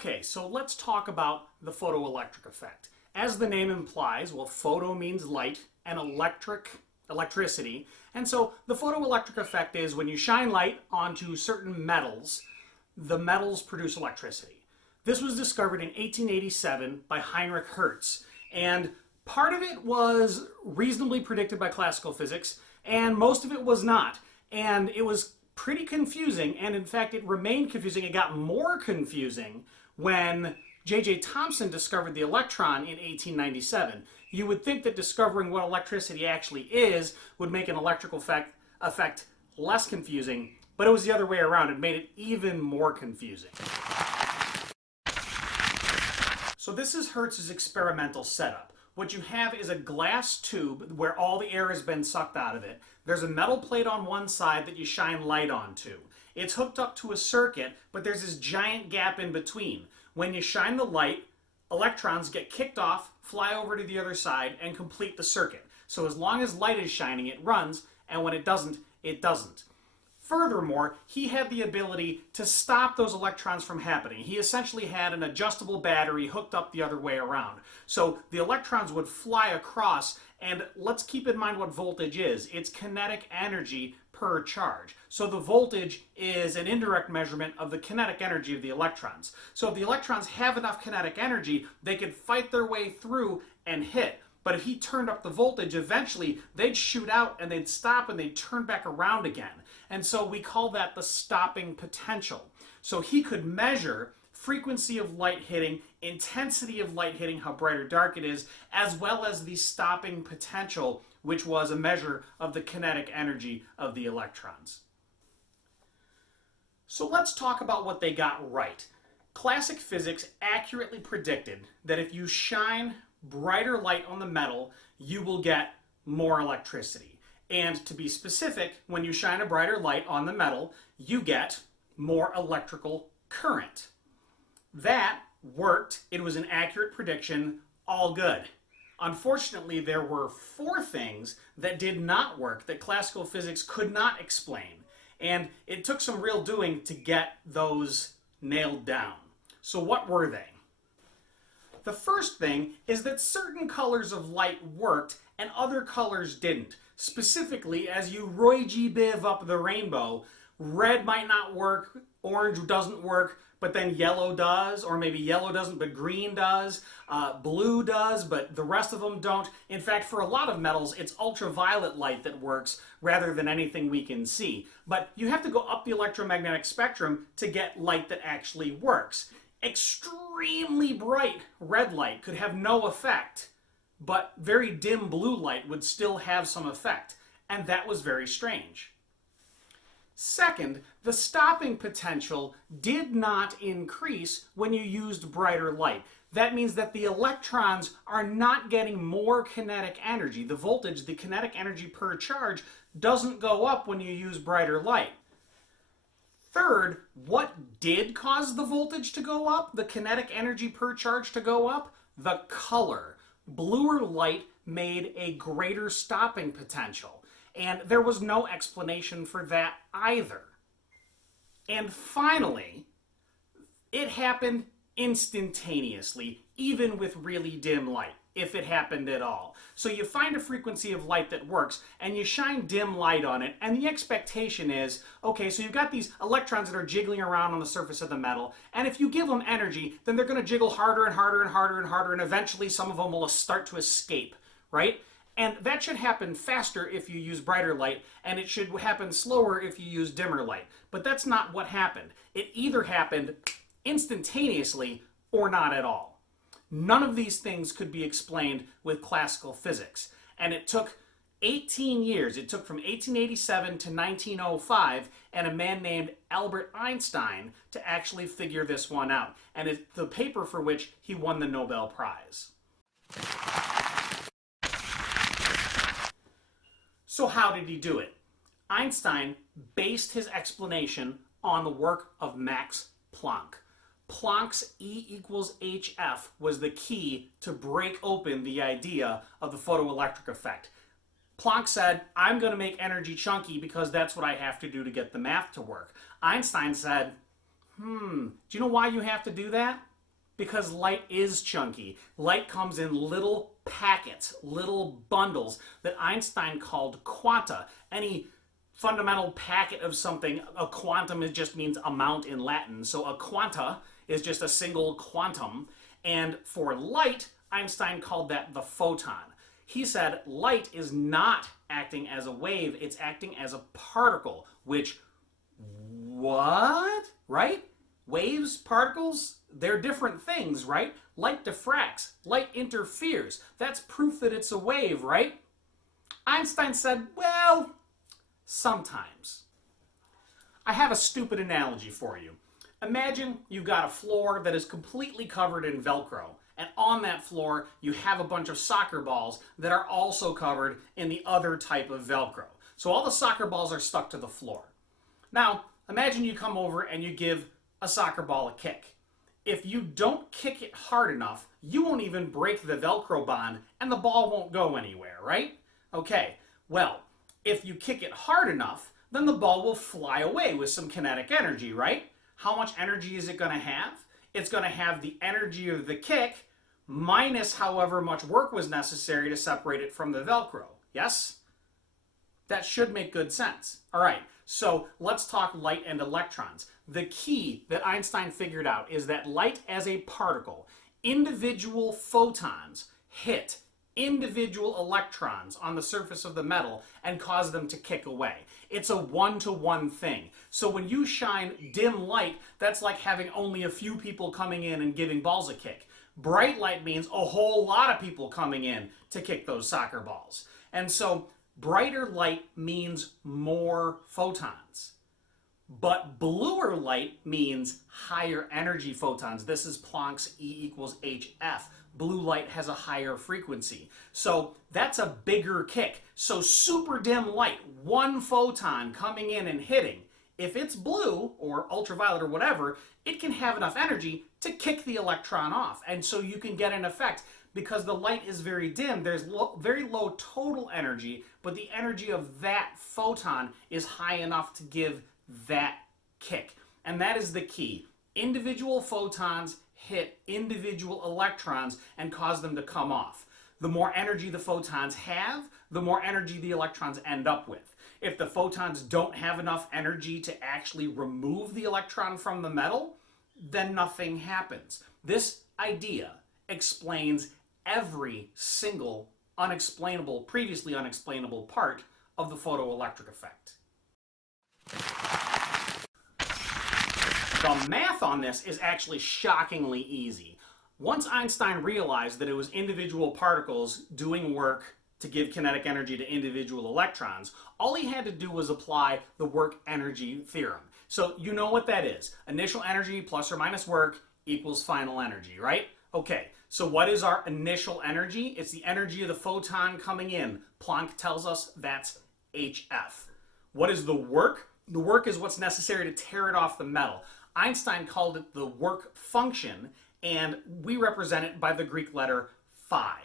Okay, so let's talk about the photoelectric effect. As the name implies, well, photo means light and electricity. And so the photoelectric effect is when you shine light onto certain metals, the metals produce electricity. This was discovered in 1887 by Heinrich Hertz. And part of it was reasonably predicted by classical physics, and most of it was not. And it was pretty confusing, and in fact it remained confusing. It got more confusing when J.J. Thomson discovered the electron in 1897. You would think that discovering what electricity actually is would make an electrical effect less confusing, but it was the other way around. It made it even more confusing. So this is Hertz's experimental setup. What you have is a glass tube where all the air has been sucked out of it. There's a metal plate on one side that you shine light onto. It's hooked up to a circuit, but there's this giant gap in between. When you shine the light, electrons get kicked off, fly over to the other side, and complete the circuit. So as long as light is shining, it runs, and when it doesn't, it doesn't. Furthermore, he had the ability to stop those electrons from happening. He essentially had an adjustable battery hooked up the other way around. So the electrons would fly across, and let's keep in mind what voltage is. It's kinetic energy per charge. So the voltage is an indirect measurement of the kinetic energy of the electrons. So if the electrons have enough kinetic energy, they could fight their way through and hit. But if he turned up the voltage, eventually they'd shoot out and they'd stop and they'd turn back around again. And so we call that the stopping potential. So he could measure frequency of light hitting, intensity of light hitting, how bright or dark it is, as well as the stopping potential, which was a measure of the kinetic energy of the electrons. So let's talk about what they got right. Classic physics accurately predicted that if you shine brighter light on the metal, you will get more electricity. And to be specific, when you shine a brighter light on the metal, you get more electrical current. That worked. It was an accurate prediction. All good. Unfortunately, there were 4 things that did not work that classical physics could not explain. And it took some real doing to get those nailed down. So what were they? The first thing is that certain colors of light worked and other colors didn't. Specifically, as you Roy G. Biv up the rainbow, red might not work, orange doesn't work, but then yellow does, or maybe yellow doesn't, but green does, blue does, but the rest of them don't. In fact, for a lot of metals, it's ultraviolet light that works rather than anything we can see. But you have to go up the electromagnetic spectrum to get light that actually works. Extremely bright red light could have no effect, but very dim blue light would still have some effect, and that was very strange. Second, the stopping potential did not increase when you used brighter light. That means that the electrons are not getting more kinetic energy. The voltage, the kinetic energy per charge, doesn't go up when you use brighter light. Third, what did cause the voltage to go up, the kinetic energy per charge to go up? The color. Bluer light made a greater stopping potential, and there was no explanation for that either. And finally, it happened instantaneously, even with really dim light, if it happened at all. So you find a frequency of light that works, and you shine dim light on it, and the expectation is, okay, so you've got these electrons that are jiggling around on the surface of the metal, and if you give them energy, then they're going to jiggle harder and harder and harder and harder, and eventually some of them will start to escape, right? And that should happen faster if you use brighter light, and it should happen slower if you use dimmer light. But that's not what happened. It either happened instantaneously or not at all. None of these things could be explained with classical physics. And it took 18 years. It took from 1887 to 1905 and a man named Albert Einstein to actually figure this one out. And it's the paper for which he won the Nobel Prize. So how did he do it? Einstein based his explanation on the work of Max Planck. Planck's E equals hf was the key to break open the idea of the photoelectric effect. Planck said, I'm going to make energy chunky because that's what I have to do to get the math to work. Einstein said, do you know why you have to do that? Because light is chunky. Light comes in little packets, little bundles that Einstein called quanta. Any fundamental packet of something, a quantum just means amount in Latin. So a quanta is just a single quantum. And for light, Einstein called that the photon. He said light is not acting as a wave, it's acting as a particle, which, what? Right? Waves, particles, they're different things, right? Light diffracts, light interferes. That's proof that it's a wave, right? Einstein said, well, sometimes. I have a stupid analogy for you. Imagine you've got a floor that is completely covered in Velcro, and on that floor you have a bunch of soccer balls that are also covered in the other type of Velcro. So all the soccer balls are stuck to the floor. Now, imagine you come over and you give a soccer ball a kick. If you don't kick it hard enough, you won't even break the Velcro bond and the ball won't go anywhere, right? Okay, well, if you kick it hard enough, then the ball will fly away with some kinetic energy, right? How much energy is it going to have? It's going to have the energy of the kick minus however much work was necessary to separate it from the Velcro. Yes? That should make good sense. All right, so let's talk light and electrons. The key that Einstein figured out is that light as a particle, individual photons hit individual electrons on the surface of the metal and cause them to kick away. It's a one-to-one thing. So when you shine dim light, that's like having only a few people coming in and giving balls a kick. Bright light means a whole lot of people coming in to kick those soccer balls. And so brighter light means more photons. But bluer light means higher energy photons. This is Planck's E equals hf. Blue light has a higher frequency. So that's a bigger kick. So super dim light, one photon coming in and hitting, if it's blue or ultraviolet or whatever, it can have enough energy to kick the electron off. And so you can get an effect. Because the light is very dim, there's very low total energy, but the energy of that photon is high enough to give that kick. And that is the key. Individual photons hit individual electrons and cause them to come off. The more energy the photons have, the more energy the electrons end up with. If the photons don't have enough energy to actually remove the electron from the metal, then nothing happens. This idea explains every single previously unexplainable part of the photoelectric effect. The math on this is actually shockingly easy. Once Einstein realized that it was individual particles doing work to give kinetic energy to individual electrons, all he had to do was apply the work-energy theorem. So you know what that is. Initial energy plus or minus work equals final energy, right? Okay, so what is our initial energy? It's the energy of the photon coming in. Planck tells us that's hf. What is the work? The work is what's necessary to tear it off the metal. Einstein called it the work function, and we represent it by the Greek letter phi.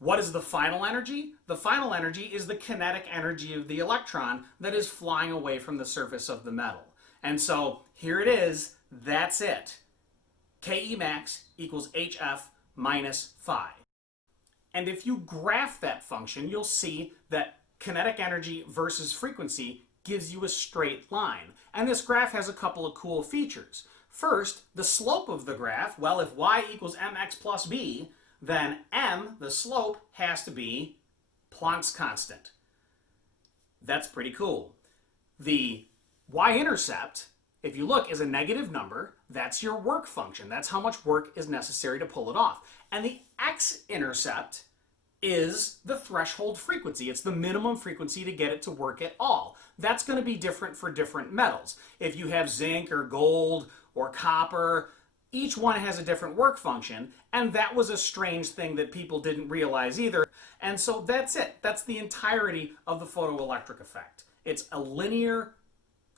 What is the final energy? The final energy is the kinetic energy of the electron that is flying away from the surface of the metal. And so here it is, that's it. Ke max equals hf minus phi. And if you graph that function, you'll see that kinetic energy versus frequency gives you a straight line. And this graph has a couple of cool features. First, the slope of the graph, well, if y equals mx plus b, then m, the slope, has to be Planck's constant. That's pretty cool. The y-intercept, if you look, is a negative number. That's your work function. That's how much work is necessary to pull it off. And the x-intercept is the threshold frequency. It's the minimum frequency to get it to work at all. That's going to be different for different metals. If you have zinc or gold or copper, each one has a different work function, and that was a strange thing that people didn't realize either. And so that's it. That's the entirety of the photoelectric effect. It's a linear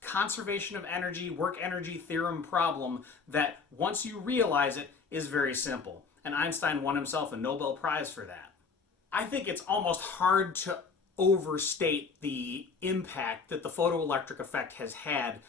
conservation of energy, work energy theorem problem that, once you realize it, is very simple. And Einstein won himself a Nobel Prize for that. I think it's almost hard to overstate the impact that the photoelectric effect has had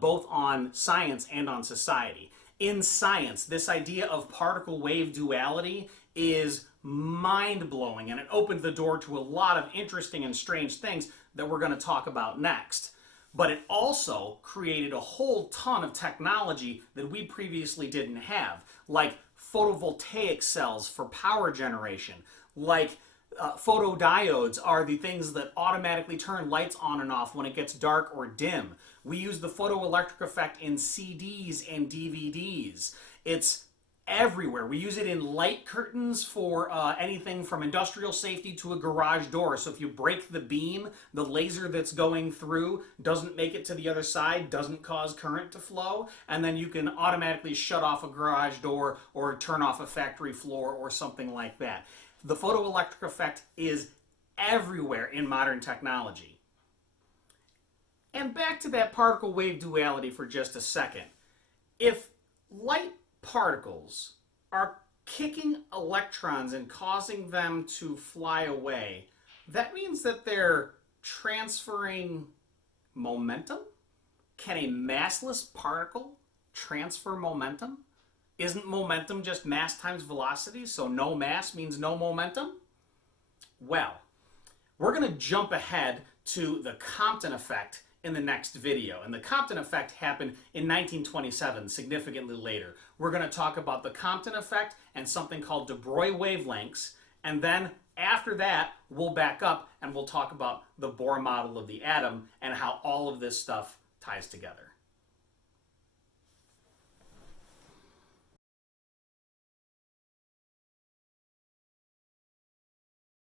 both on science and on society. In science, this idea of particle-wave duality is mind-blowing, and it opened the door to a lot of interesting and strange things that we're going to talk about next. But it also created a whole ton of technology that we previously didn't have, like photovoltaic cells for power generation, like photodiodes are the things that automatically turn lights on and off when it gets dark or dim. We use the photoelectric effect in CDs and DVDs. It's everywhere. We use it in light curtains for anything from industrial safety to a garage door. So if you break the beam, the laser that's going through doesn't make it to the other side, doesn't cause current to flow, and then you can automatically shut off a garage door or turn off a factory floor or something like that. The photoelectric effect is everywhere in modern technology. And back to that particle-wave duality for just a second. If light particles are kicking electrons and causing them to fly away, that means that they're transferring momentum? Can a massless particle transfer momentum? Isn't momentum just mass times velocity, so no mass means no momentum? Well, we're going to jump ahead to the Compton effect in the next video. And the Compton effect happened in 1927, significantly later. We're going to talk about the Compton effect and something called de Broglie wavelengths, and then after that, we'll back up and we'll talk about the Bohr model of the atom and how all of this stuff ties together.